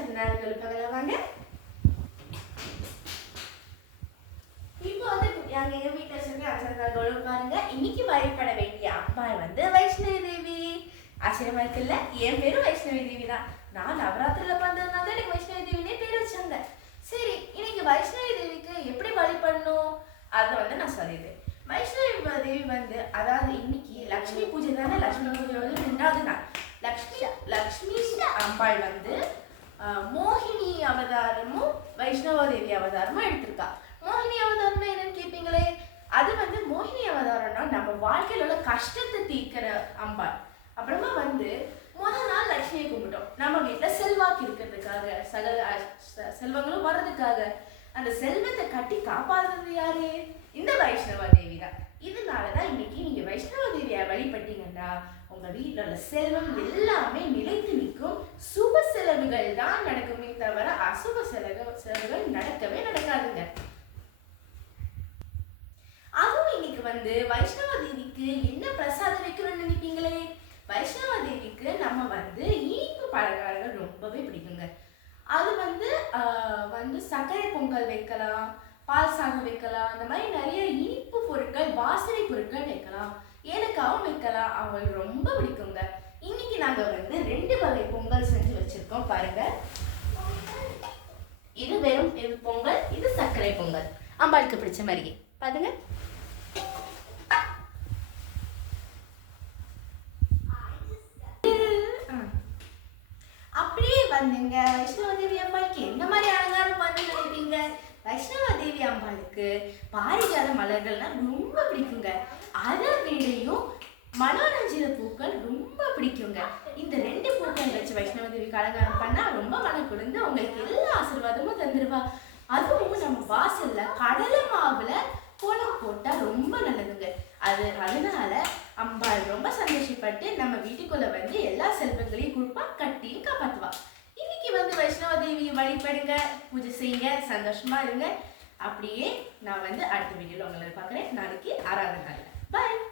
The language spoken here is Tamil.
பக்கத்துல வாங்க இப்போ வந்து நாங்க எங்கள் வீட்டில் சொல்லி அசந்தாக்களும் பாருங்க. இன்னைக்கு வழிபட வேண்டிய அம்மா வந்து வைஷ்ணவி தேவி. ஆச்சரியமா இருக்குல்ல? என் பேரும் வைஷ்ணவி தேவி தான் நான் நவராத்திரில வந்ததுனால எனக்கு வைஷ்ணவி தேவினே பேர் வச்சாங்க. சரி இன்னைக்கு வைஷ்ணவி தேவிக்கு எப்படி வழிபடணும்? அதை வந்து நான் சொல்லிடுறேன். வைஷ்ணவி தேவி வந்து அதாவது இன்னைக்கு லக்ஷ்மி பூஜை தானே? லக்ஷ்மி பூஜை வந்து ரெண்டாவது நாள். லக்ஷ்மி லக்ஷ்மி அம்பாள் வந்து மோகினி அவதாரமும் வைஷ்ணவ தேவி அவதாரமும் எடுத்திருக்கா. மோகினி அவதாரம்னா என்னன்னு கேட்பீங்களே அது வந்து மோகினி அவதாரம்னா நம்ம வாழ்க்கையில உள்ள கஷ்டத்தை தீர்க்கிற அம்பாள். அப்புறமா வந்து முதல் நாள் லட்சுமியை கும்பிட்டோம். நம்ம வீட்டில் செல்வாக்கு இருக்கிறதுக்காக சகல செல்வங்களும் வர்றதுக்காக. அந்த செல்வத்தை கட்டி காப்பாத்துறது யாரு? இந்த வைஷ்ணவ தேவி தான் இதனாலதான் இன்னைக்கு நீங்க வைஷ்ணவ தேவியை உங்கள் உங்க வீட்டுல உள்ள செல்வம் எல்லாமே நிலைத்து நிற்கும். சுப செலவுகள் தான் நடக்குமே தவிர அசுப செலவு செலவுகள் நடக்கவே நடக்காதுங்க. அதுவும் இன்னைக்கு வந்து வைஷ்ணவ தேவிக்கு என்ன பிரசாதம் வைக்கணும்னு நினைப்பீங்களே? வைஷ்ணவ தேவிக்கு நம்ம வந்து இனிப்பு பலகாரங்கள் ரொம்பவே பிடிக்குங்க. அது வந்து வந்து சர்க்கரை பொங்கல் வைக்கலாம் பால் சாதம் வைக்கலாம் அந்த மாதிரி நிறைய இனிப்பு பொருட்கள் வாசனை பொருட்கள் வைக்கலாம். ஏலக்காவும் வைக்கலாம் அவங்களுக்கு ரொம்ப பிடிக்குங்க. இன்னைக்கு நாங்க வந்து ரெண்டு வகை பொங்கல் செஞ்சு வச்சிருக்கோம் பாருங்க. இது வெறும் இது பொங்கல் இது சர்க்கரை பொங்கல். அம்பாளுக்கு பிடிச்ச மாதிரி பாருங்க. அப்படியே வந்துங்க. வைஷ்ணவ தேவி அம்பாளுக்கு எந்த மாதிரி அலங்காரம் பண்ண நினைப்பீங்க வைஷ்ணவ தேவி அம்பாளுக்கு பாரிஜாத மலர்கள்னா ரொம்ப பிடிக்குங்க. அதை விடையும் மனோரஞ்சித பூக்கள் ரொம்ப பிடிக்குங்க. இந்த ரெண்டு பூக்கள் வச்சு வைஷ்ணவ தேவி அலங்காரம் பண்ணால் ரொம்ப மனம் கொடுந்து உங்களுக்கு எல்லா ஆசீர்வாதமும் தந்துடுவா அதுவும் நம்ம வாசல்ல கடலை மாவுல கோலம் போட்டா ரொம்ப நல்லதுங்க. அது அதனால அம்பாள் ரொம்ப சந்தோஷப்பட்டு நம்ம வீட்டுக்குள்ள வந்து எல்லா செல்வங்களையும் கொடுப்பா கட்டியும் காப்பாத்துவா. இன்னைக்கு வந்து வைஷ்ணவ தேவியை வழிபடுங்க பூஜை செய்யுங்க சந்தோஷமா இருங்க. அப்படியே நான் வந்து அடுத்த வீடியோவில் உங்களை பார்க்குறேன். நாளைக்கு ஆறாவது நாள். Bye.